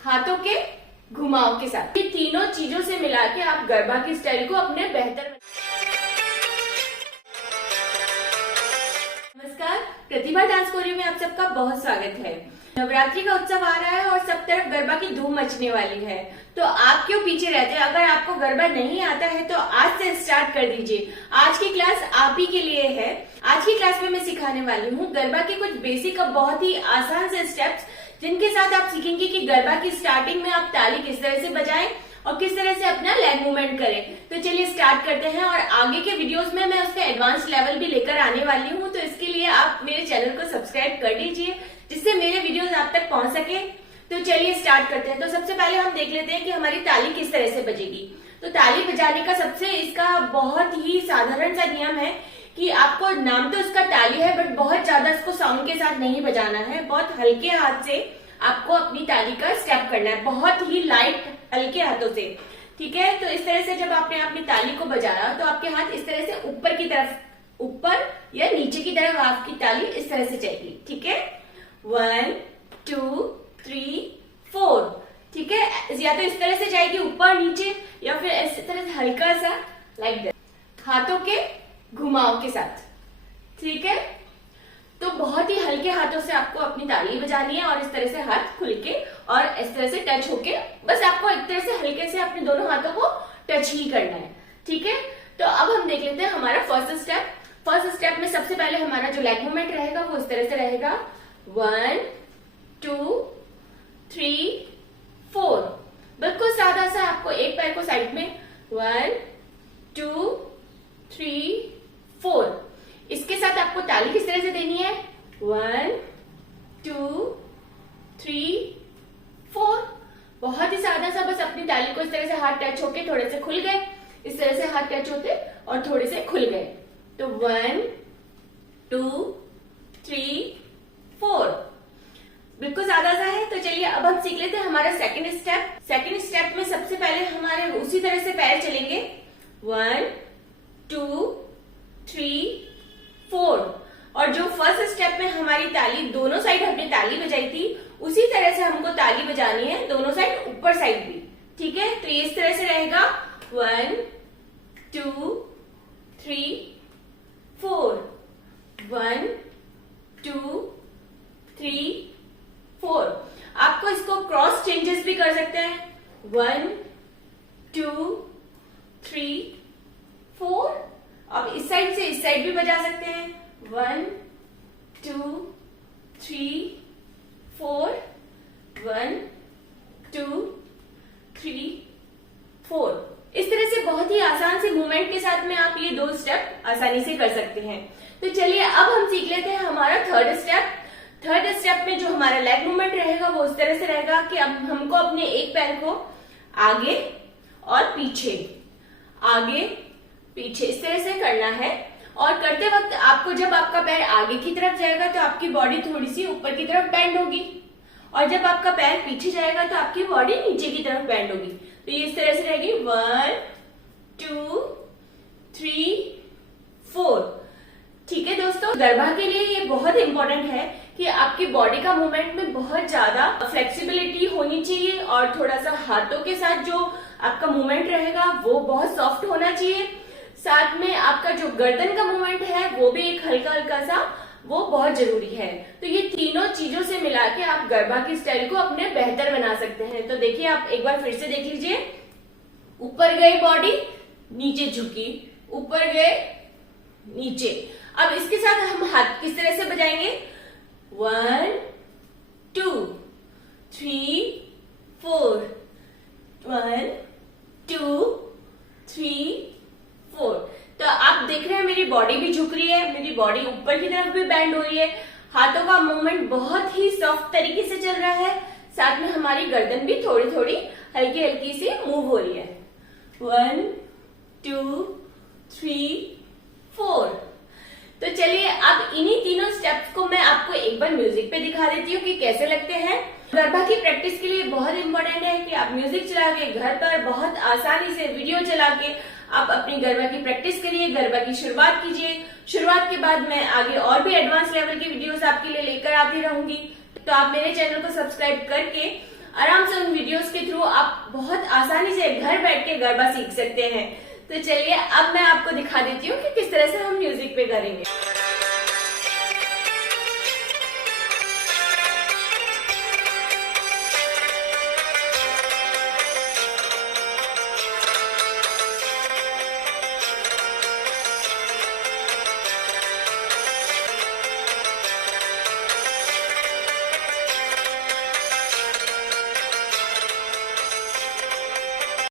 हाथों के घुमाव के साथ। ये तीनों चीजों से मिला के आप गरबा की स्टाइल को अपने बेहतर। नमस्कार, प्रतिभा डांस कोरियो में आप सबका बहुत स्वागत है। नवरात्रि का उत्सव आ रहा है और सब तरफ गरबा की धूम मचने वाली है, तो आप क्यों पीछे रहते हैं? अगर आपको गरबा नहीं आता है तो आज से स्टार्ट कर दीजिए। आज की क्लास आप ही के लिए है। आज की क्लास में मैं सिखाने वाली हूँ गरबा के कुछ बेसिक और बहुत ही आसान से स्टेप्स, जिनके साथ आप सीखेंगे कि गरबा की स्टार्टिंग में आप ताली किस तरह से बजाएं और किस तरह से अपना लेग मूवमेंट करें। तो चलिए स्टार्ट करते हैं। और आगे के वीडियोस में मैं उसका एडवांस लेवल भी लेकर आने वाली हूँ, तो इसके लिए आप मेरे चैनल को सब्सक्राइब कर लीजिए, जिससे मेरे वीडियोस आप तक पहुंच सके। तो चलिए स्टार्ट करते हैं। तो सबसे पहले हम देख लेते हैं कि हमारी ताली किस तरह से बजेगी। तो ताली बजाने का सबसे इसका बहुत ही साधारण सा नियम है कि आपको, नाम तो इसका ताली है, बट बहुत ज्यादा इसको साउंड के साथ नहीं बजाना है। बहुत हल्के हाथ से आपको अपनी ताली का स्टेप करना है, बहुत ही लाइट हल्के हाथों से, ठीक है। तो इस तरह से जब आपने अपनी ताली को बजाया तो आपके हाथ इस तरह से ऊपर की तरफ, ऊपर या नीचे की तरफ आपकी ताली इस तरह से जाएगी, ठीक है। 1 2 3 4, ठीक है। या तो इस तरह से जाएगी ऊपर नीचे, या फिर इस तरह से हल्का सा लाइक दैट, हाथों के घुमाव के साथ, ठीक है। तो बहुत ही हल्के हाथों से आपको अपनी ताली बजानी है और इस तरह से हाथ खुल के और इस तरह से टच होके, बस आपको एक तरह से हल्के से अपने दोनों हाथों को टच ही करना है, ठीक है। तो अब हम देख लेते हैं हमारा फर्स्ट स्टेप। फर्स्ट स्टेप में सबसे पहले हमारा जो लेग मूवमेंट रहेगा वो इस तरह से रहेगा, 1 2 3 4। बिल्कुल सादा सा, आपको एक पैर को साइड में 1 2 3 4। इसके साथ आपको ताली किस तरह से देनी है, 1 2 3 4। बहुत ही सादा सा, बस अपनी ताली को इस तरह से हाथ टच होके थोड़े से खुल गए, इस तरह से हाथ टच होते और थोड़े से खुल गए। तो 1 2 3 4, बिल्कुल सादा सा है। तो चलिए अब हम सीख लेते हैं हमारा सेकंड स्टेप। सेकंड स्टेप में सबसे पहले हमारे उसी तरह से पैर चलेंगे, 1 2 3 4। और जो फर्स्ट स्टेप में हमारी ताली दोनों साइड हमने ताली बजाई थी, उसी तरह से हमको ताली बजानी है दोनों साइड, ऊपर साइड भी, ठीक है। तो ये इस तरह से रहेगा, 1 2 3 4, 1 2 3 4। आपको इसको क्रॉस चेंजेस भी कर सकते हैं, 1 2 3 4। अब इस साइड से इस साइड भी बजा सकते हैं, 1 2 3 4, 1 2 3 4। इस तरह से बहुत ही आसान से मूवमेंट के साथ में आप ये 2 स्टेप आसानी से कर सकते हैं। तो चलिए अब हम सीख लेते हैं हमारा थर्ड स्टेप। थर्ड स्टेप में जो हमारा लेग मूवमेंट रहेगा वो इस तरह से रहेगा कि अब हमको अपने एक पैर को आगे और पीछे, आगे पीछे इस तरह से करना है। और करते वक्त आपको, जब आपका पैर आगे की तरफ जाएगा तो आपकी बॉडी थोड़ी सी ऊपर की तरफ बेंड होगी, और जब आपका पैर पीछे जाएगा तो आपकी बॉडी नीचे की तरफ बेंड होगी। तो ये इस तरह से रहेगी, 1 2 3 4, ठीक है। दोस्तों, गरबा के लिए ये बहुत इंपॉर्टेंट है कि आपकी बॉडी का मूवमेंट में बहुत ज्यादा फ्लेक्सिबिलिटी होनी चाहिए, और थोड़ा सा हाथों के साथ जो आपका मूवमेंट रहेगा वो बहुत सॉफ्ट होना चाहिए। साथ में आपका जो गर्दन का मूवमेंट है वो भी एक हल्का हल्का सा, वो बहुत जरूरी है। तो ये तीनों चीजों से मिला के आप गरबा की स्टाइल को अपने बेहतर बना सकते हैं। तो देखिए, आप एक बार फिर से देख लीजिए, ऊपर गई बॉडी, नीचे झुकी, ऊपर गए नीचे। अब इसके साथ हम हाथ किस तरह से बजाएंगे, 1 2 3 4, 1 2 3 4। तो आप देख रहे हैं मेरी बॉडी भी झुक रही है, मेरी बॉडी ऊपर की तरफ भी बेंड हो रही है, हाथों का मूवमेंट बहुत ही सॉफ्ट तरीके से चल रहा है, साथ में हमारी गर्दन भी थोड़ी थोड़ी हल्की हल्की सी मूव हो रही है। 1 2 3 4। तो चलिए अब इन्हीं तीनों स्टेप्स को मैं आपको एक बार म्यूजिक पे दिखा देती हूँ कि कैसे लगते हैं। गरबा की प्रैक्टिस के लिए बहुत इंपॉर्टेंट है कि आप म्यूजिक चला के घर पर बहुत आसानी से वीडियो चला के आप अपनी गरबा की प्रैक्टिस करिए, गरबा की शुरुआत कीजिए। शुरुआत के बाद मैं आगे और भी एडवांस लेवल की वीडियोस आपके लिए लेकर आती रहूंगी, तो आप मेरे चैनल को सब्सक्राइब करके आराम से उन बहुत आसानी से घर बैठ के गरबा सीख सकते हैं। तो चलिए अब मैं आपको दिखा देती हूँ कि किस तरह से हम म्यूजिक पे करेंगे।